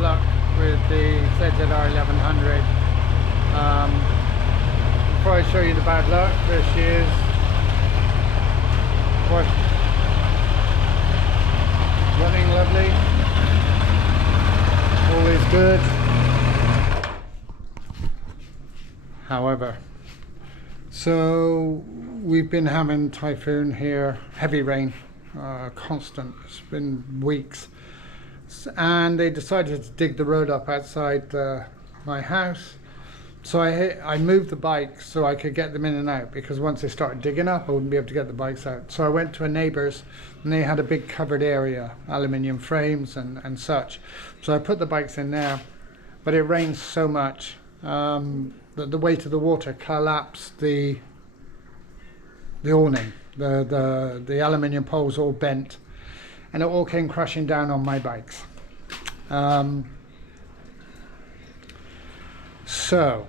luck with the ZZR 1100. Before I show you the bad luck, there she is. Running lovely. Always good. However, so we've been having Typhoon here, heavy rain, constant. It's been weeks, and they decided to dig the road up outside my house. So I moved the bikes so I could get them in and out, because once they started digging up I wouldn't be able to get the bikes out. So I went to a neighbour's and they had a big covered area, aluminium frames and such. So I put the bikes in there, but it rained so much that the weight of the water collapsed the awning. The aluminium poles all bent and it all came crashing down on my bikes. So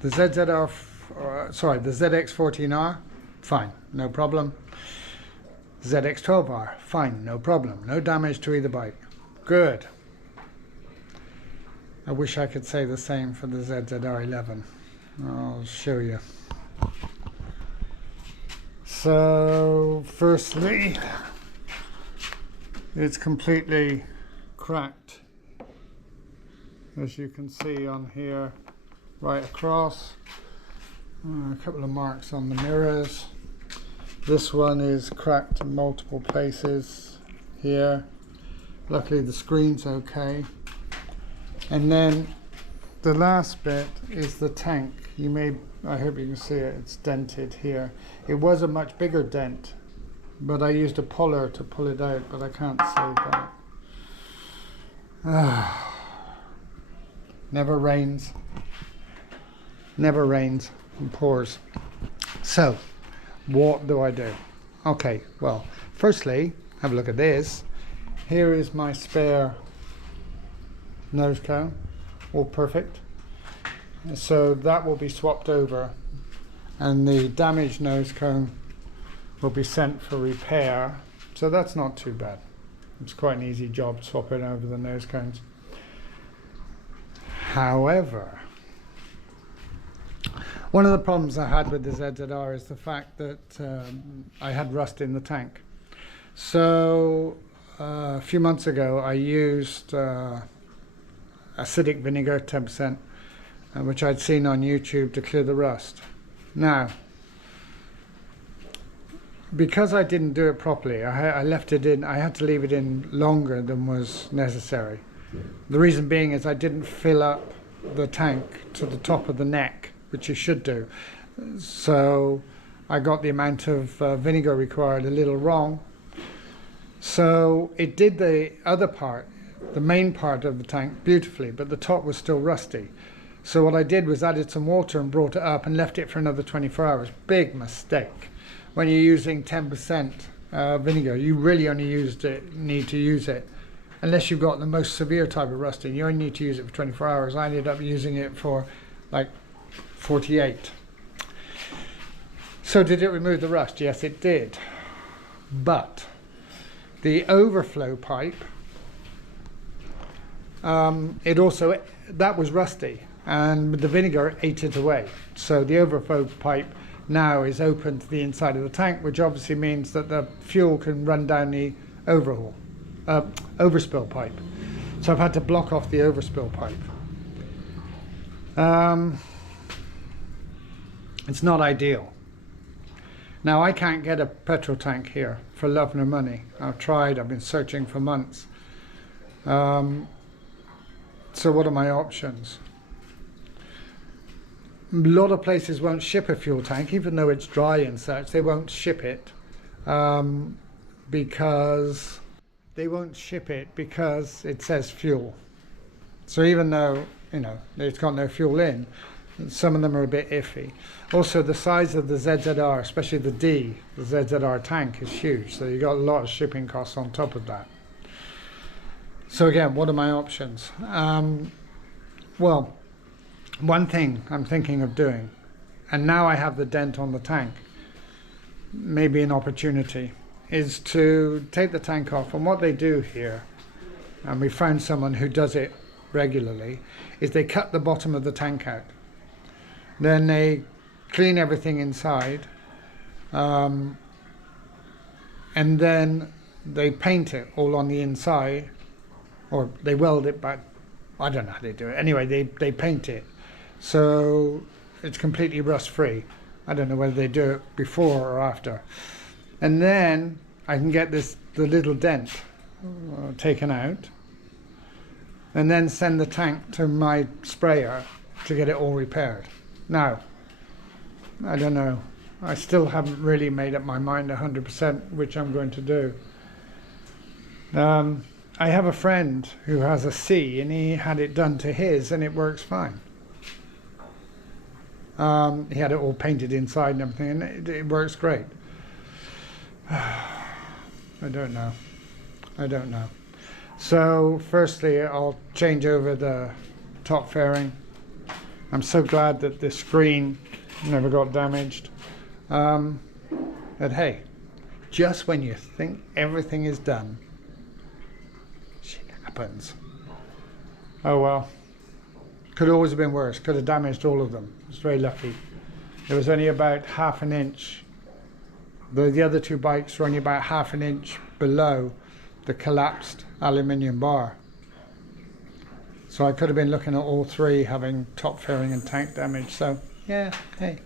the ZZR, the ZX14R, fine, no problem. ZX12R, fine, no problem. No damage to either bike. Good. I wish I could say the same for the ZZR11. I'll show you. So, firstly, it's completely cracked, as you can see on here, right across. A couple of marks on the mirrors. This one is cracked in multiple places here. Luckily the screen's okay. And then the last bit is the tank. I hope you can see it, it's dented here. It was a much bigger dent, but I used a puller to pull it out, but I can't save that. Never rains. Never rains and pours. So, what do I do? Okay, well, firstly, have a look at this. Here is my spare nose cone, all perfect. So that will be swapped over, and the damaged nose cone will be sent for repair. So that's not too bad. It's quite an easy job swapping over the nose cones. However, one of the problems I had with the ZZR is the fact that I had rust in the tank. So a few months ago I used acidic vinegar, 10%, which I'd seen on YouTube to clear the rust. Now, because I didn't do it properly, I left it in. I had to leave it in longer than was necessary. The reason being is I didn't fill up the tank to the top of the neck, which you should do. So I got the amount of vinegar required a little wrong. So it did the other part, the main part of the tank, beautifully, but the top was still rusty. So what I did was added some water and brought it up and left it for another 24 hours. Big mistake. When you're using 10% vinegar, you really only need to use it unless you've got the most severe type of rusting. You only need to use it for 24 hours. I ended up using it for like 48. So did it remove the rust? Yes, it did. But the overflow pipe, that was rusty, and the vinegar ate it away. So the overflow pipe now is open to the inside of the tank, which obviously means that the fuel can run down the overspill pipe. So I've had to block off the overspill pipe. It's not ideal. Now I can't get a petrol tank here for love nor money. I've tried, I've been searching for months. So what are my options? A lot of places won't ship a fuel tank, even though it's dry and such. They won't ship it because it says fuel. So even though it's got no fuel in, some of them are a bit iffy. Also, the size of the ZZR, especially the ZZR tank, is huge. So you've got a lot of shipping costs on top of that. So again, what are my options? Well, one thing I'm thinking of doing, and now I have the dent on the tank, maybe an opportunity, is to take the tank off. And what they do here and we found someone who does it regularly, is they cut the bottom of the tank out. Then they clean everything inside, and then they paint it all on the inside, or they weld it back. I don't know how they do it. Anyway, they paint it so it's completely rust free. I don't know whether they do it before or after. And then I can get the little dent taken out, and then send the tank to my sprayer to get it all repaired. Now, I don't know. I still haven't really made up my mind 100% which I'm going to do. I have a friend who has a C, and he had it done to his, and it works fine. He had it all painted inside and everything, and it works great. I don't know. So firstly, I'll change over the top fairing. I'm so glad that the screen never got damaged. But hey, just when you think everything is done, shit happens. Oh well. Could always have been worse. Could have damaged all of them. It's very lucky. It was only about half an inch. The other two bikes were only about half an inch below the collapsed aluminium bar. So I could have been looking at all three having top fairing and tank damage. So yeah, hey.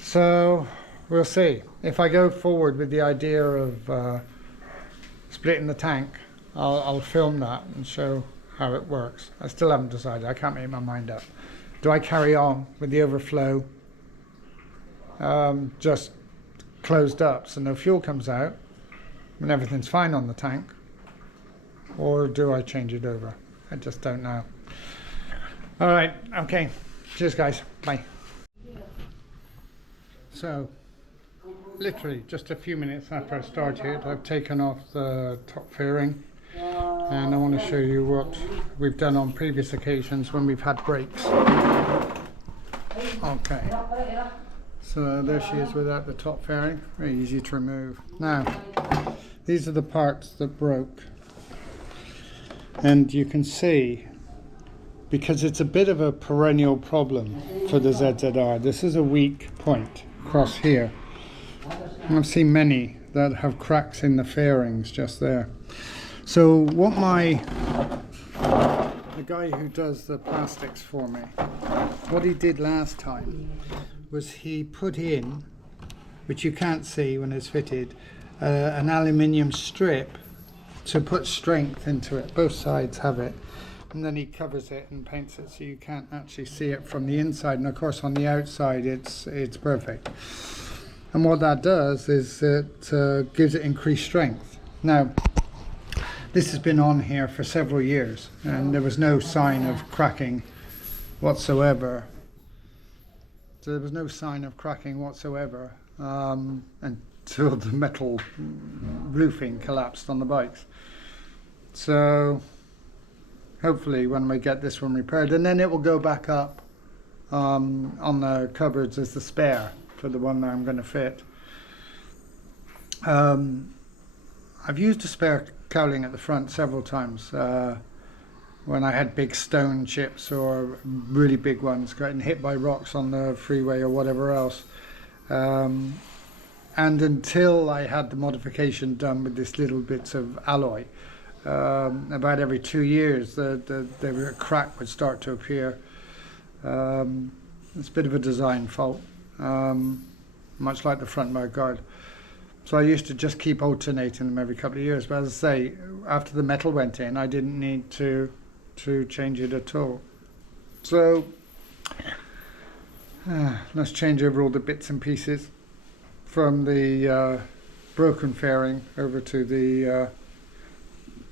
So we'll see. If I go forward with the idea of splitting the tank, I'll film that and show how it works. I still haven't decided. I can't make my mind up. Do I carry on with the overflow just closed up so no fuel comes out and everything's fine on the tank, or do I change it over? I just don't know. All right, okay. Cheers guys, bye. So literally just a few minutes after I started, I've taken off the top fairing, and I want to show you what we've done on previous occasions when we've had brakes. Okay, so there she is without the top fairing, very easy to remove. Now, these are the parts that broke, and you can see, because it's a bit of a perennial problem for the ZZR, this is a weak point across here. And I've seen many that have cracks in the fairings just there. So what the guy who does the plastics for me, what he did last time was he put in, which you can't see when it's fitted, an aluminium strip to put strength into it. Both sides have it, and then he covers it and paints it so you can't actually see it from the inside, and of course on the outside it's perfect. And what that does is it gives it increased strength. Now, this has been on here for several years, and there was no sign of cracking whatsoever. So there was no sign of cracking whatsoever until the metal roofing collapsed on the bikes. So hopefully when we get this one repaired, and then it will go back up on the cupboards as the spare for the one that I'm going to fit. I've used a spare cowling at the front several times when I had big stone chips or really big ones getting hit by rocks on the freeway or whatever else. And until I had the modification done with this little bits of alloy, about every 2 years the crack would start to appear. It's a bit of a design fault, much like the front mud guard. So I used to just keep alternating them every couple of years, but as I say, after the metal went in, I didn't need to change it at all. So let's change over all the bits and pieces from the broken fairing over to the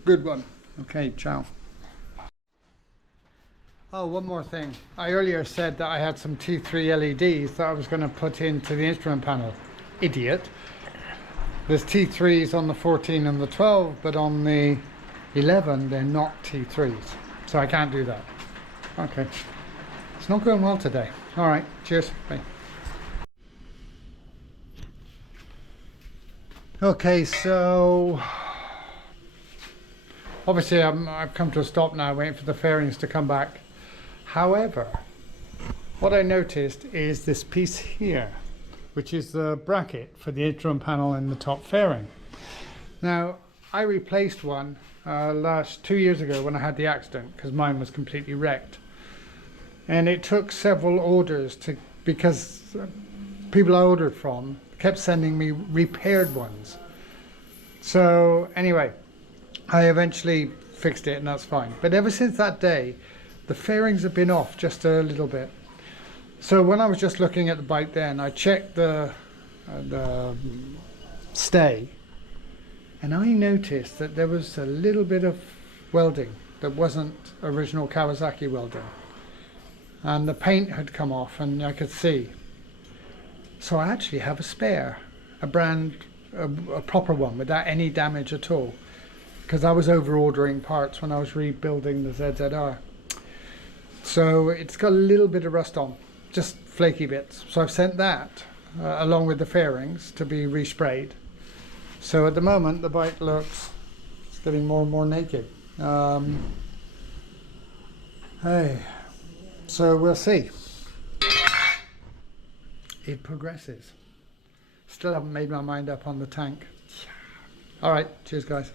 good one. Okay, ciao. Oh, one more thing. I earlier said that I had some T3 LEDs that I was going to put into the instrument panel. Idiot. There's T3s on the 14 and the 12, but on the 11 they're not T3s. So I can't do that. Okay. It's not going well today. Alright, cheers. Bye. Okay, so Obviously I've come to a stop now, waiting for the fairings to come back. However, what I noticed is this piece here, which is the bracket for the interim panel and the top fairing. Now, I replaced one 2 years ago when I had the accident, because mine was completely wrecked. And it took several orders because people I ordered from kept sending me repaired ones. So anyway, I eventually fixed it and that's fine. But ever since that day, the fairings have been off just a little bit. So when I was just looking at the bike then, I checked the stay, and I noticed that there was a little bit of welding that wasn't original Kawasaki welding. And the paint had come off and I could see. So I actually have a spare, a proper one without any damage at all. Because I was over ordering parts when I was rebuilding the ZZR. So it's got a little bit of rust on, just flaky bits. So I've sent that along with the fairings to be resprayed. So at the moment the bike looks, it's getting more and more naked. Hey, so we'll see. It progresses. Still haven't made my mind up on the tank. All right, cheers guys.